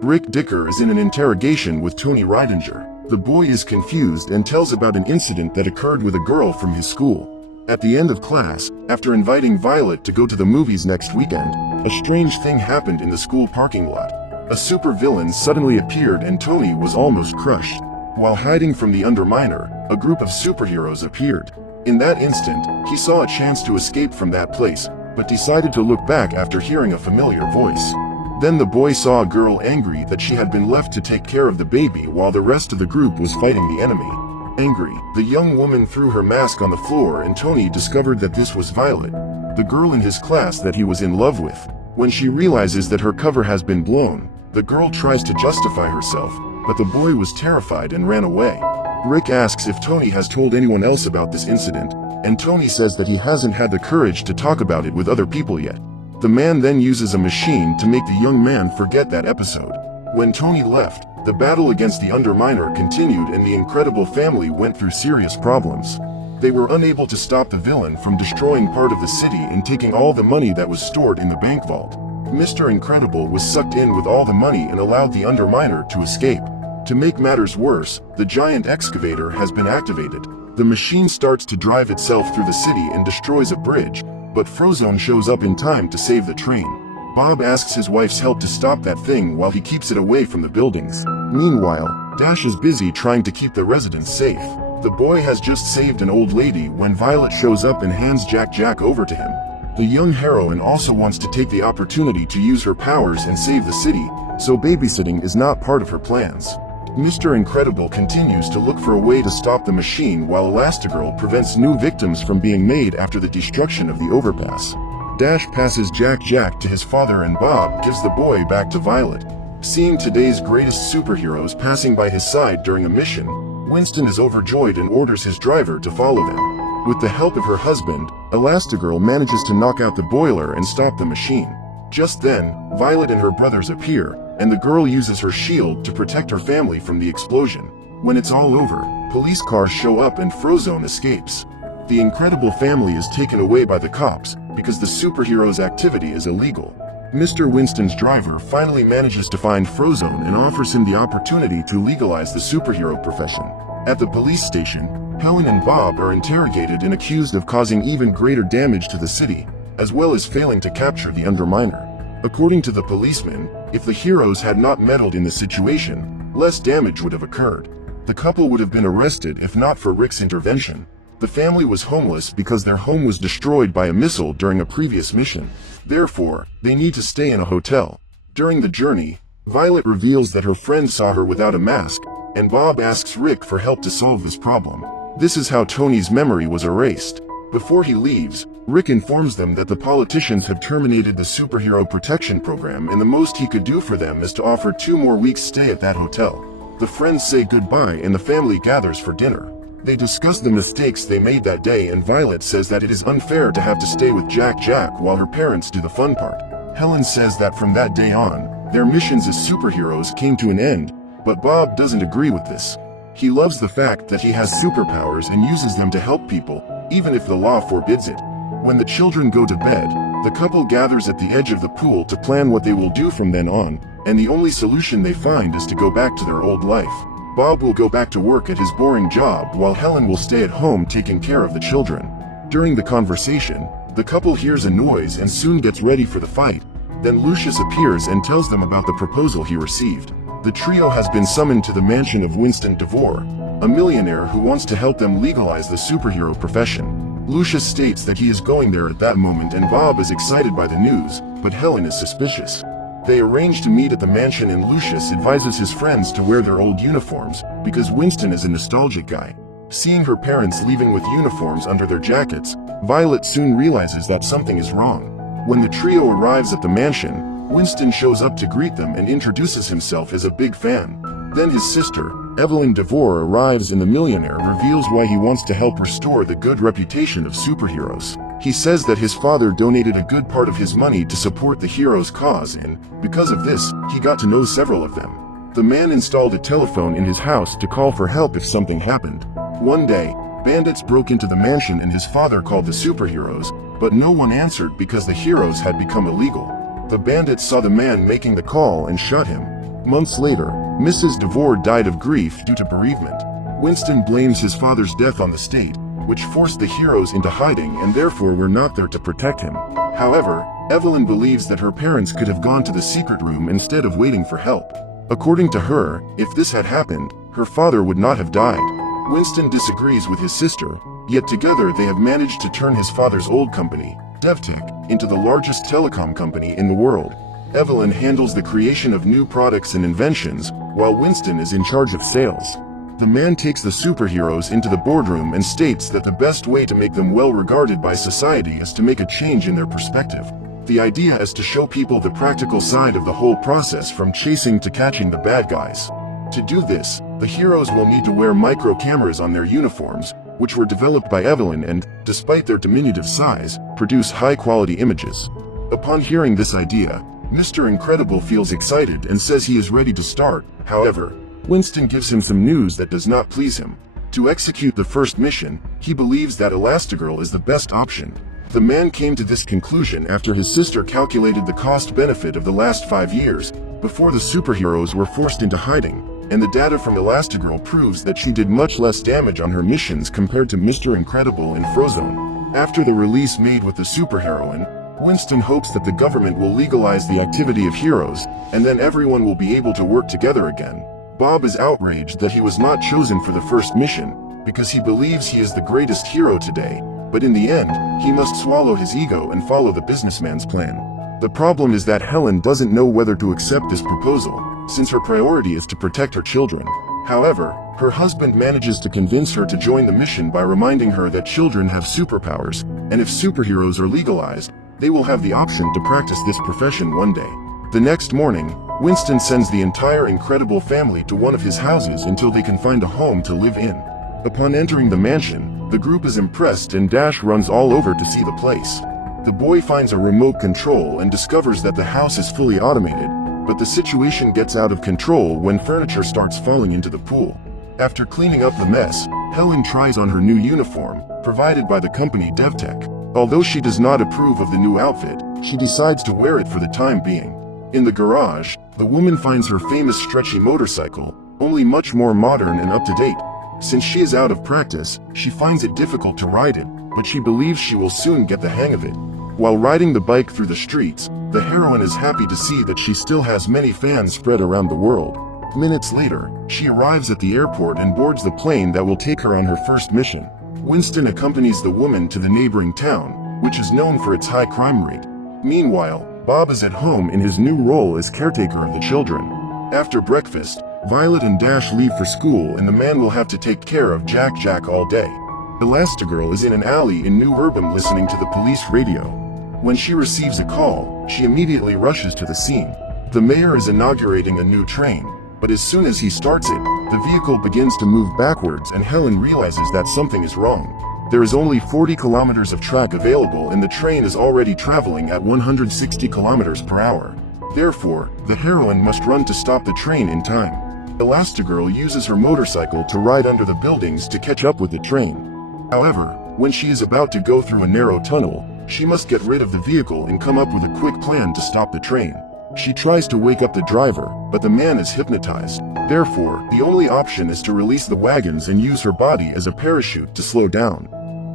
Rick Dicker is in an interrogation with Tony Reidinger. The boy is confused and tells about an incident that occurred with a girl from his school. At the end of class, after inviting Violet to go to the movies next weekend, a strange thing happened in the school parking lot. A supervillain suddenly appeared and Tony was almost crushed. While hiding from the Underminer, a group of superheroes appeared. In that instant, he saw a chance to escape from that place, but decided to look back after hearing a familiar voice. Then the boy saw a girl angry that she had been left to take care of the baby while the rest of the group was fighting the enemy. Angry, the young woman threw her mask on the floor and Tony discovered that this was Violet, the girl in his class that he was in love with. When she realizes that her cover has been blown, the girl tries to justify herself, but the boy was terrified and ran away. Rick asks if Tony has told anyone else about this incident, and Tony says that he hasn't had the courage to talk about it with other people yet. The man then uses a machine to make the young man forget that episode. When Tony left, the battle against the Underminer continued and the Incredible family went through serious problems. They were unable to stop the villain from destroying part of the city and taking all the money that was stored in the bank vault. Mr. Incredible was sucked in with all the money and allowed the Underminer to escape. To make matters worse, the giant excavator has been activated. The machine starts to drive itself through the city and destroys a bridge, but Frozone shows up in time to save the train. Bob asks his wife's help to stop that thing while he keeps it away from the buildings. Meanwhile, Dash is busy trying to keep the residents safe. The boy has just saved an old lady when Violet shows up and hands Jack over to him. The young heroine also wants to take the opportunity to use her powers and save the city, so babysitting is not part of her plans. Mr. Incredible continues to look for a way to stop the machine while Elastigirl prevents new victims from being made after the destruction of the overpass. Dash passes Jack to his father and Bob gives the boy back to Violet. Seeing today's greatest superheroes passing by his side during a mission, Winston is overjoyed and orders his driver to follow them. With the help of her husband, Elastigirl manages to knock out the boiler and stop the machine. Just then, Violet and her brothers appear, and the girl uses her shield to protect her family from the explosion. When it's all over, police cars show up and Frozone escapes. The Incredible family is taken away by the cops because the superhero's activity is illegal. Mr. Winston's driver finally manages to find Frozone and offers him the opportunity to legalize the superhero profession. At the police station, Helen and Bob are interrogated and accused of causing even greater damage to the city, as well as failing to capture the Underminer. According to the policeman, if the heroes had not meddled in the situation, less damage would have occurred. The couple would have been arrested if not for Rick's intervention. The family was homeless because their home was destroyed by a missile during a previous mission. Therefore, they need to stay in a hotel. During the journey, Violet reveals that her friend saw her without a mask, and Bob asks Rick for help to solve this problem. This is how Tony's memory was erased. Before he leaves, Rick informs them that the politicians have terminated the superhero protection program and the most he could do for them is to offer 2 more weeks' stay at that hotel. The friends say goodbye and the family gathers for dinner. They discuss the mistakes they made that day and Violet says that it is unfair to have to stay with Jack while her parents do the fun part. Helen says that from that day on, their missions as superheroes came to an end, but Bob doesn't agree with this. He loves the fact that he has superpowers and uses them to help people, even if the law forbids it. When the children go to bed, the couple gathers at the edge of the pool to plan what they will do from then on, and the only solution they find is to go back to their old life. Bob will go back to work at his boring job while Helen will stay at home taking care of the children. During the conversation, the couple hears a noise and soon gets ready for the fight. Then Lucius appears and tells them about the proposal he received. The trio has been summoned to the mansion of Winston Deavor, a millionaire who wants to help them legalize the superhero profession. Lucius states that he is going there at that moment and Bob is excited by the news, but Helen is suspicious. They arrange to meet at the mansion and Lucius advises his friends to wear their old uniforms, because Winston is a nostalgic guy. Seeing her parents leaving with uniforms under their jackets, Violet soon realizes that something is wrong. When the trio arrives at the mansion, Winston shows up to greet them and introduces himself as a big fan. Then his sister, Evelyn Deavor, arrives and the millionaire reveals why he wants to help restore the good reputation of superheroes. He says that his father donated a good part of his money to support the heroes' cause and, because of this, he got to know several of them. The man installed a telephone in his house to call for help if something happened. One day, bandits broke into the mansion and his father called the superheroes, but no one answered because the heroes had become illegal. The bandits saw the man making the call and shot him. Months later, Mrs. Deavor died of grief due to bereavement. Winston blames his father's death on the state, which forced the heroes into hiding and therefore were not there to protect him. However, Evelyn believes that her parents could have gone to the secret room instead of waiting for help. According to her, if this had happened, her father would not have died. Winston disagrees with his sister, yet together they have managed to turn his father's old company, DevTech, into the largest telecom company in the world. Evelyn handles the creation of new products and inventions, while Winston is in charge of sales. The man takes the superheroes into the boardroom and states that the best way to make them well regarded by society is to make a change in their perspective. The idea is to show people the practical side of the whole process, from chasing to catching the bad guys. To do this, the heroes will need to wear micro cameras on their uniforms, which were developed by Evelyn and, despite their diminutive size, produce high-quality images. Upon hearing this idea, Mr. Incredible feels excited and says he is ready to start. However, Winston gives him some news that does not please him. To execute the first mission, he believes that Elastigirl is the best option. The man came to this conclusion after his sister calculated the cost-benefit of the last 5 years, before the superheroes were forced into hiding, and the data from Elastigirl proves that she did much less damage on her missions compared to Mr. Incredible and Frozone. After the release made with the superheroine, Winston hopes that the government will legalize the activity of heroes, and then everyone will be able to work together again. Bob is outraged that he was not chosen for the first mission, because he believes he is the greatest hero today, but in the end, he must swallow his ego and follow the businessman's plan. The problem is that Helen doesn't know whether to accept this proposal, since her priority is to protect her children. However, her husband manages to convince her to join the mission by reminding her that children have superpowers, and if superheroes are legalized, they will have the option to practice this profession one day. The next morning, Winston sends the entire Incredible family to one of his houses until they can find a home to live in. Upon entering the mansion, the group is impressed and Dash runs all over to see the place. The boy finds a remote control and discovers that the house is fully automated, but the situation gets out of control when furniture starts falling into the pool. After cleaning up the mess, Helen tries on her new uniform, provided by the company DevTech. Although she does not approve of the new outfit, she decides to wear it for the time being. In the garage, the woman finds her famous stretchy motorcycle, only much more modern and up-to-date. Since she is out of practice, she finds it difficult to ride it, but she believes she will soon get the hang of it. While riding the bike through the streets, the heroine is happy to see that she still has many fans spread around the world. Minutes later, she arrives at the airport and boards the plane that will take her on her first mission. Winston accompanies the woman to the neighboring town, which is known for its high crime rate. Meanwhile, Bob is at home in his new role as caretaker of the children. After breakfast, Violet and Dash leave for school and the man will have to take care of Jack all day. Elastigirl is in an alley in New Urban listening to the police radio. When she receives a call, she immediately rushes to the scene. The mayor is inaugurating a new train, but as soon as he starts it, the vehicle begins to move backwards and Helen realizes that something is wrong. There is only 40 kilometers of track available and the train is already traveling at 160 kilometers per hour. Therefore, the heroine must run to stop the train in time. Elastigirl uses her motorcycle to ride under the buildings to catch up with the train. However, when she is about to go through a narrow tunnel, she must get rid of the vehicle and come up with a quick plan to stop the train. She tries to wake up the driver, but the man is hypnotized. Therefore, the only option is to release the wagons and use her body as a parachute to slow down.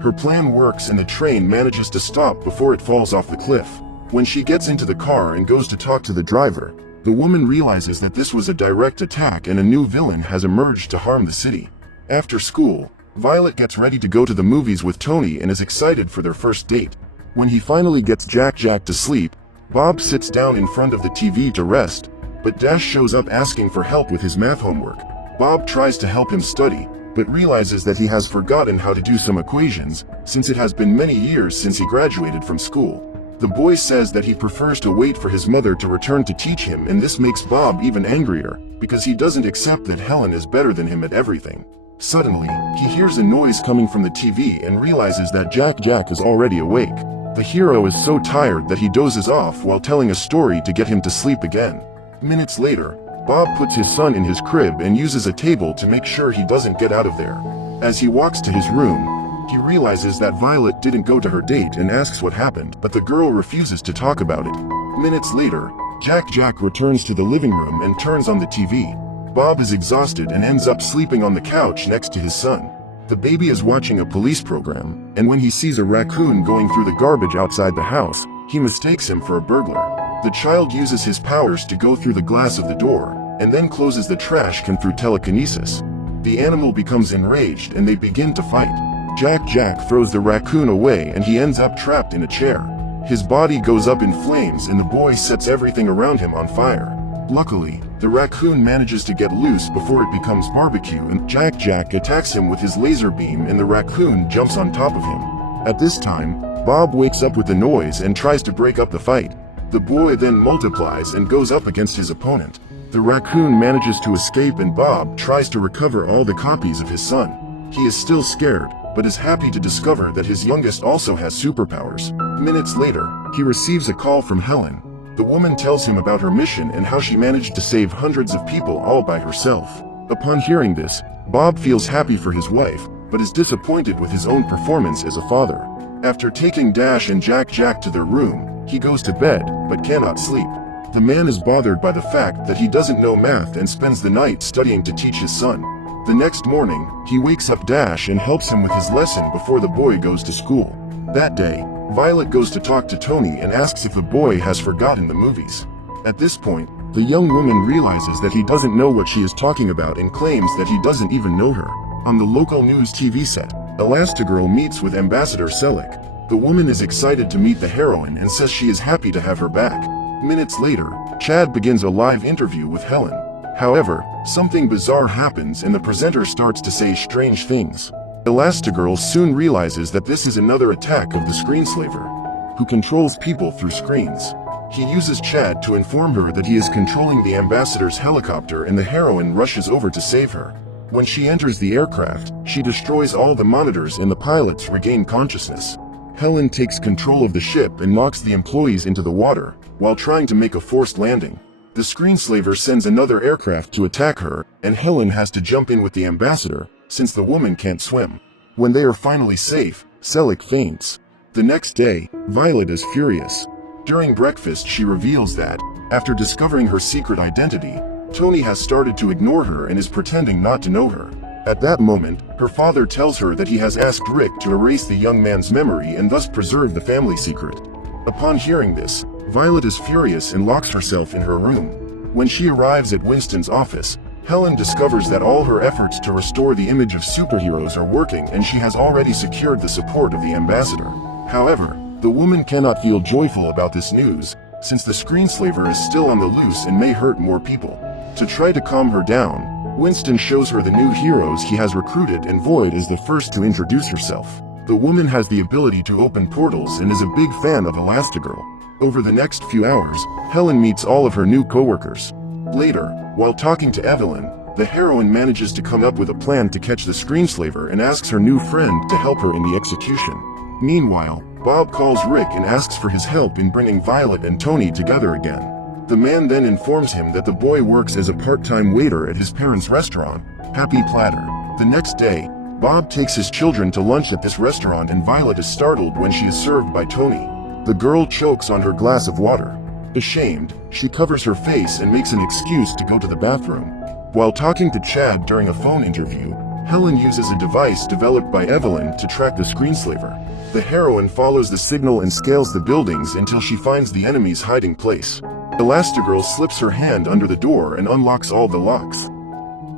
Her plan works and the train manages to stop before it falls off the cliff. When she gets into the car and goes to talk to the driver, the woman realizes that this was a direct attack and a new villain has emerged to harm the city. After school, Violet gets ready to go to the movies with Tony and is excited for their first date. When he finally gets Jack to sleep, Bob sits down in front of the TV to rest, but Dash shows up asking for help with his math homework. Bob tries to help him study, but realizes that he has forgotten how to do some equations, since it has been many years since he graduated from school. The boy says that he prefers to wait for his mother to return to teach him, and this makes Bob even angrier, because he doesn't accept that Helen is better than him at everything. Suddenly, he hears a noise coming from the TV and realizes that Jack is already awake. The hero is so tired that he dozes off while telling a story to get him to sleep again. Minutes later, Bob puts his son in his crib and uses a table to make sure he doesn't get out of there. As he walks to his room, he realizes that Violet didn't go to her date and asks what happened, but the girl refuses to talk about it. Minutes later, Jack returns to the living room and turns on the TV. Bob is exhausted and ends up sleeping on the couch next to his son. The baby is watching a police program, and when he sees a raccoon going through the garbage outside the house, he mistakes him for a burglar. The child uses his powers to go through the glass of the door, and then closes the trash can through telekinesis. The animal becomes enraged and they begin to fight. Jack throws the raccoon away and he ends up trapped in a chair. His body goes up in flames and the boy sets everything around him on fire. Luckily, the raccoon manages to get loose before it becomes barbecue, and Jack attacks him with his laser beam and the raccoon jumps on top of him. At this time, Bob wakes up with the noise and tries to break up the fight. The boy then multiplies and goes up against his opponent. The raccoon manages to escape and Bob tries to recover all the copies of his son. He is still scared, but is happy to discover that his youngest also has superpowers. Minutes later, he receives a call from Helen. The woman tells him about her mission and how she managed to save hundreds of people all by herself. Upon hearing this, Bob feels happy for his wife, but is disappointed with his own performance as a father. After taking Dash and Jack to their room, he goes to bed, but cannot sleep. The man is bothered by the fact that he doesn't know math and spends the night studying to teach his son. The next morning, he wakes up Dash and helps him with his lesson before the boy goes to school. That day, Violet goes to talk to Tony and asks if the boy has forgotten the movies. At this point, the young woman realizes that he doesn't know what she is talking about and claims that he doesn't even know her. On the local news TV set, Elastigirl meets with Ambassador Selick. The woman is excited to meet the heroine and says she is happy to have her back. Minutes later, Chad begins a live interview with Helen. However, something bizarre happens and the presenter starts to say strange things. Elastigirl soon realizes that this is another attack of the screenslaver, who controls people through screens. He uses Chad to inform her that he is controlling the ambassador's helicopter and the heroine rushes over to save her. When she enters the aircraft, she destroys all the monitors and the pilots regain consciousness. Helen takes control of the ship and knocks the employees into the water, while trying to make a forced landing. The screenslaver sends another aircraft to attack her, and Helen has to jump in with the ambassador, since the woman can't swim. When they are finally safe, Selick faints. The next day, Violet is furious. During breakfast she reveals that, after discovering her secret identity, Tony has started to ignore her and is pretending not to know her. At that moment, her father tells her that he has asked Rick to erase the young man's memory and thus preserve the family secret. Upon hearing this, Violet is furious and locks herself in her room. When she arrives at Winston's office, Helen discovers that all her efforts to restore the image of superheroes are working and she has already secured the support of the ambassador. However, the woman cannot feel joyful about this news, since the screenslaver is still on the loose and may hurt more people. To try to calm her down, Winston shows her the new heroes he has recruited and Void is the first to introduce herself. The woman has the ability to open portals and is a big fan of Elastigirl. Over the next few hours, Helen meets all of her new coworkers. Later, while talking to Evelyn, the heroine manages to come up with a plan to catch the screenslaver and asks her new friend to help her in the execution. Meanwhile, Bob calls Rick and asks for his help in bringing Violet and Tony together again. The man then informs him that the boy works as a part-time waiter at his parents' restaurant, Happy Platter. The next day, Bob takes his children to lunch at this restaurant and Violet is startled when she is served by Tony. The girl chokes on her glass of water. Ashamed, she covers her face and makes an excuse to go to the bathroom. While talking to Chad during a phone interview, Helen uses a device developed by Evelyn to track the screenslaver. The heroine follows the signal and scales the buildings until she finds the enemy's hiding place. Elastigirl slips her hand under the door and unlocks all the locks.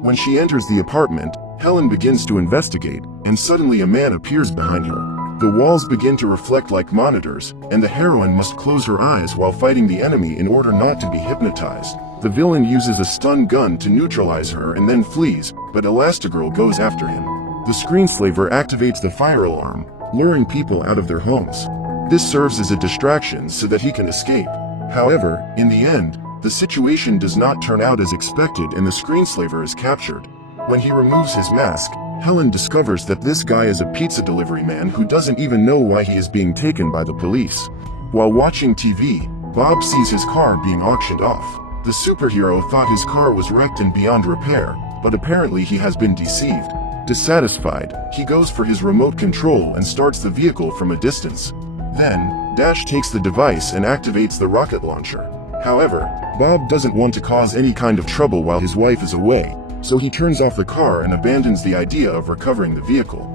When she enters the apartment, Helen begins to investigate, and suddenly a man appears behind her. The walls begin to reflect like monitors, and the heroine must close her eyes while fighting the enemy in order not to be hypnotized. The villain uses a stun gun to neutralize her and then flees, but Elastigirl goes after him. The screenslaver activates the fire alarm, luring people out of their homes. This serves as a distraction so that he can escape. However, in the end, the situation does not turn out as expected and the screenslaver is captured. When he removes his mask, Helen discovers that this guy is a pizza delivery man who doesn't even know why he is being taken by the police. While watching TV, Bob sees his car being auctioned off. The superhero thought his car was wrecked and beyond repair, but apparently he has been deceived. Dissatisfied, he goes for his remote control and starts the vehicle from a distance. Then, Dash takes the device and activates the rocket launcher. However, Bob doesn't want to cause any kind of trouble while his wife is away, so he turns off the car and abandons the idea of recovering the vehicle.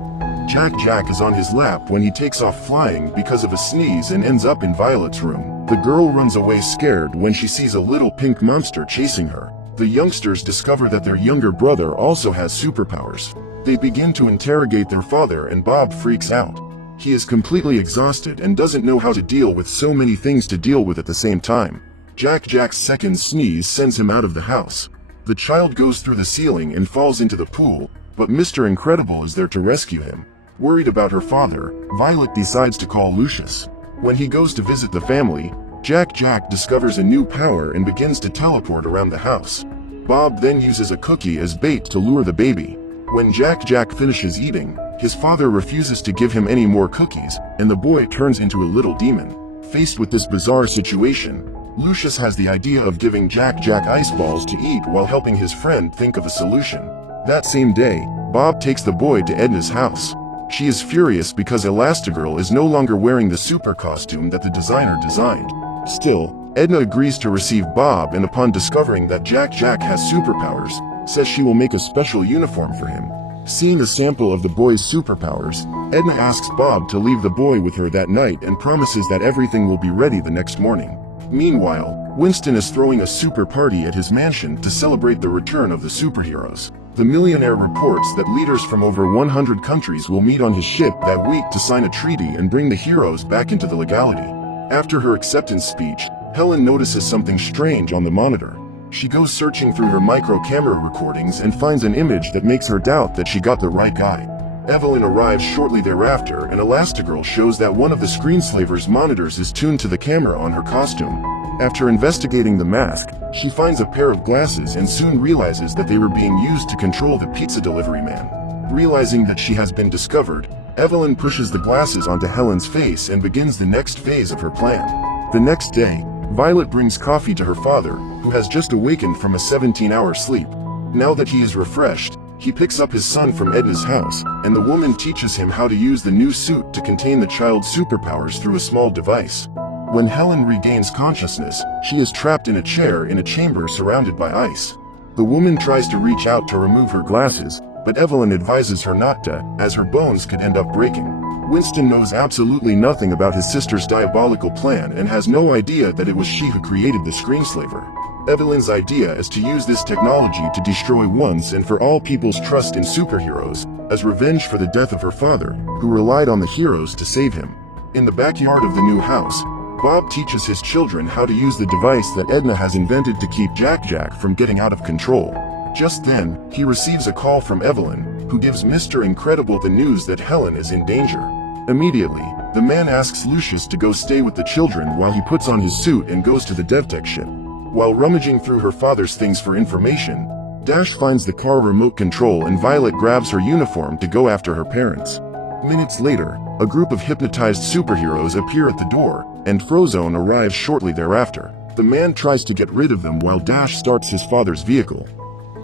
Jack is on his lap when he takes off flying because of a sneeze and ends up in Violet's room. The girl runs away scared when she sees a little pink monster chasing her. The youngsters discover that their younger brother also has superpowers. They begin to interrogate their father and Bob freaks out. He is completely exhausted and doesn't know how to deal with so many things to deal with at the same time. Jack's second sneeze sends him out of the house. The child goes through the ceiling and falls into the pool, but Mr. Incredible is there to rescue him. Worried about her father, Violet decides to call Lucius. When he goes to visit the family, Jack discovers a new power and begins to teleport around the house. Bob then uses a cookie as bait to lure the baby. When Jack finishes eating, his father refuses to give him any more cookies, and the boy turns into a little demon. Faced with this bizarre situation, Lucius has the idea of giving Jack ice balls to eat while helping his friend think of a solution. That same day, Bob takes the boy to Edna's house. She is furious because Elastigirl is no longer wearing the super costume that the designer designed. Still, Edna agrees to receive Bob and upon discovering that Jack has superpowers, says she will make a special uniform for him. Seeing a sample of the boy's superpowers, Edna asks Bob to leave the boy with her that night and promises that everything will be ready the next morning. Meanwhile, Winston is throwing a super party at his mansion to celebrate the return of the superheroes. The millionaire reports that leaders from over 100 countries will meet on his ship that week to sign a treaty and bring the heroes back into the legality. After her acceptance speech, Helen notices something strange on the monitor. She goes searching through her micro-camera recordings and finds an image that makes her doubt that she got the right guy. Evelyn arrives shortly thereafter and Elastigirl shows that one of the screenslaver's monitors is tuned to the camera on her costume. After investigating the mask, she finds a pair of glasses and soon realizes that they were being used to control the pizza delivery man. Realizing that she has been discovered, Evelyn pushes the glasses onto Helen's face and begins the next phase of her plan. The next day, Violet brings coffee to her father, who has just awakened from a 17-hour sleep. Now that he is refreshed, he picks up his son from Edna's house, and the woman teaches him how to use the new suit to contain the child's superpowers through a small device. When Helen regains consciousness, she is trapped in a chair in a chamber surrounded by ice. The woman tries to reach out to remove her glasses, but Evelyn advises her not to, as her bones could end up breaking. Winston knows absolutely nothing about his sister's diabolical plan and has no idea that it was she who created the screenslaver. Evelyn's idea is to use this technology to destroy once and for all people's trust in superheroes, as revenge for the death of her father, who relied on the heroes to save him. In the backyard of the new house, Bob teaches his children how to use the device that Edna has invented to keep Jack from getting out of control. Just then, he receives a call from Evelyn, who gives Mr. Incredible the news that Helen is in danger. Immediately, the man asks Lucius to go stay with the children while he puts on his suit and goes to the DevTech ship. While rummaging through her father's things for information, Dash finds the car remote control and Violet grabs her uniform to go after her parents. Minutes later, a group of hypnotized superheroes appear at the door, and Frozone arrives shortly thereafter. The man tries to get rid of them while Dash starts his father's vehicle.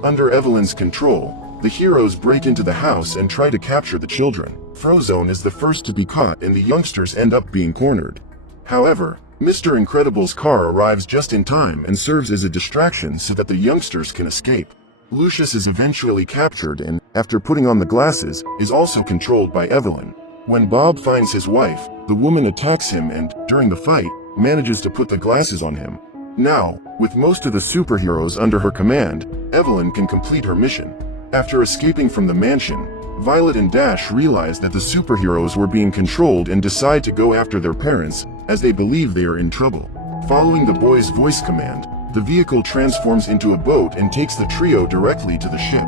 Under Evelyn's control, the heroes break into the house and try to capture the children. Frozone is the first to be caught and the youngsters end up being cornered. However, Mr. Incredible's car arrives just in time and serves as a distraction so that the youngsters can escape. Lucius is eventually captured and, after putting on the glasses, is also controlled by Evelyn. When Bob finds his wife, the woman attacks him and, during the fight, manages to put the glasses on him. Now, with most of the superheroes under her command, Evelyn can complete her mission. After escaping from the mansion, Violet and Dash realize that the superheroes were being controlled and decide to go after their parents, as they believe they are in trouble. Following the boy's voice command, the vehicle transforms into a boat and takes the trio directly to the ship.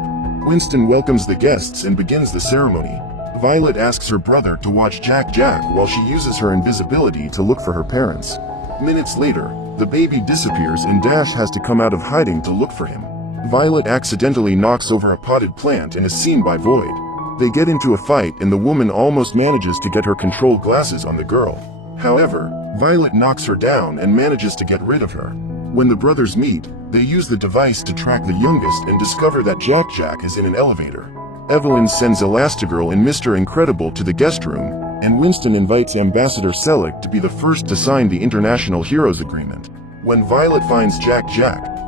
Winston welcomes the guests and begins the ceremony. Violet asks her brother to watch Jack while she uses her invisibility to look for her parents. Minutes later, the baby disappears and Dash has to come out of hiding to look for him. Violet accidentally knocks over a potted plant and is seen by Void. They get into a fight and the woman almost manages to get her control glasses on the girl. However, Violet knocks her down and manages to get rid of her. When the brothers meet, they use the device to track the youngest and discover that Jack is in an elevator. Evelyn sends Elastigirl and Mr. Incredible to the guest room, and Winston invites Ambassador Selleck to be the first to sign the International Heroes Agreement. When Violet finds Jack,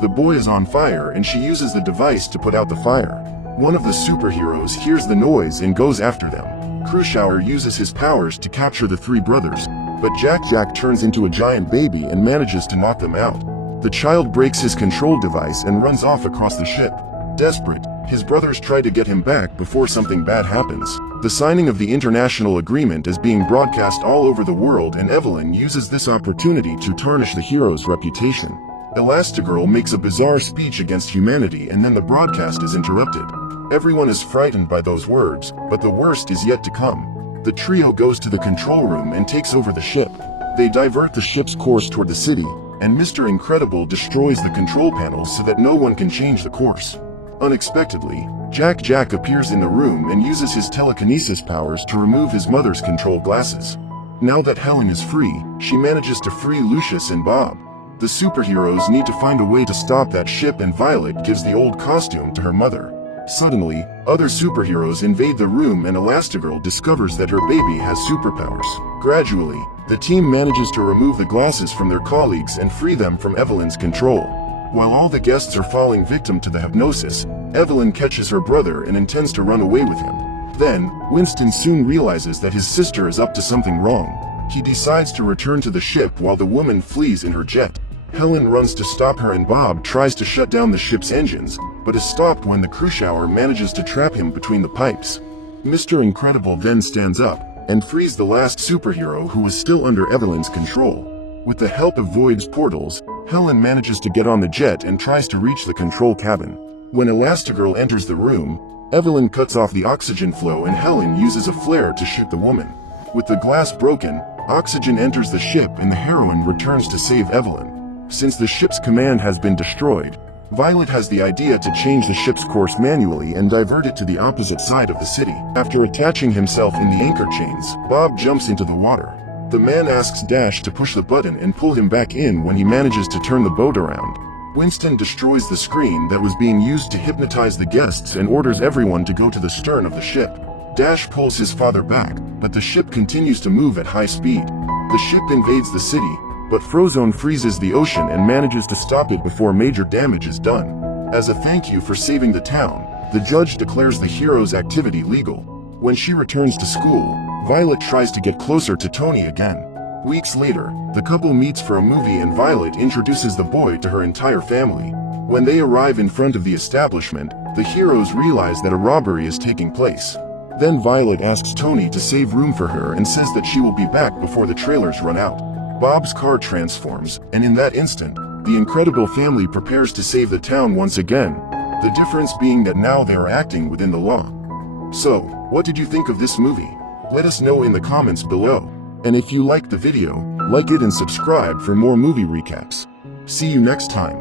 the boy is on fire and she uses the device to put out the fire. One of the superheroes hears the noise and goes after them. Cruciauer uses his powers to capture the three brothers, but Jack turns into a giant baby and manages to knock them out. The child breaks his control device and runs off across the ship. Desperate, his brothers try to get him back before something bad happens. The signing of the international agreement is being broadcast all over the world, and Evelyn uses this opportunity to tarnish the hero's reputation. Elastigirl makes a bizarre speech against humanity, and then the broadcast is interrupted. Everyone is frightened by those words, but the worst is yet to come. The trio goes to the control room and takes over the ship. They divert the ship's course toward the city, and Mr. Incredible destroys the control panels so that no one can change the course. Unexpectedly, Jack appears in the room and uses his telekinesis powers to remove his mother's control glasses. Now that Helen is free, she manages to free Lucius and Bob. The superheroes need to find a way to stop that ship, and Violet gives the old costume to her mother. Suddenly, other superheroes invade the room and Elastigirl discovers that her baby has superpowers. Gradually, the team manages to remove the glasses from their colleagues and free them from Evelyn's control. While all the guests are falling victim to the hypnosis, Evelyn catches her brother and intends to run away with him. Then, Winston soon realizes that his sister is up to something wrong. He decides to return to the ship while the woman flees in her jet. Helen runs to stop her and Bob tries to shut down the ship's engines, but is stopped when the Cruciauer manages to trap him between the pipes. Mr. Incredible then stands up and frees the last superhero who was still under Evelyn's control. With the help of Void's portals, Helen manages to get on the jet and tries to reach the control cabin. When Elastigirl enters the room, Evelyn cuts off the oxygen flow and Helen uses a flare to shoot the woman. With the glass broken, oxygen enters the ship and the heroine returns to save Evelyn. Since the ship's command has been destroyed, Violet has the idea to change the ship's course manually and divert it to the opposite side of the city. After attaching himself in the anchor chains, Bob jumps into the water. The man asks Dash to push the button and pull him back in when he manages to turn the boat around. Winston destroys the screen that was being used to hypnotize the guests and orders everyone to go to the stern of the ship. Dash pulls his father back, but the ship continues to move at high speed. The ship invades the city, but Frozone freezes the ocean and manages to stop it before major damage is done. As a thank you for saving the town, the judge declares the hero's activity legal. When she returns to school, Violet tries to get closer to Tony again. Weeks later, the couple meets for a movie and Violet introduces the boy to her entire family. When they arrive in front of the establishment, the heroes realize that a robbery is taking place. Then Violet asks Tony to save room for her and says that she will be back before the trailers run out. Bob's car transforms, and in that instant, the Incredible family prepares to save the town once again, the difference being that now they are acting within the law. So, what did you think of this movie? Let us know in the comments below. And if you liked the video, like it and subscribe for more movie recaps. See you next time.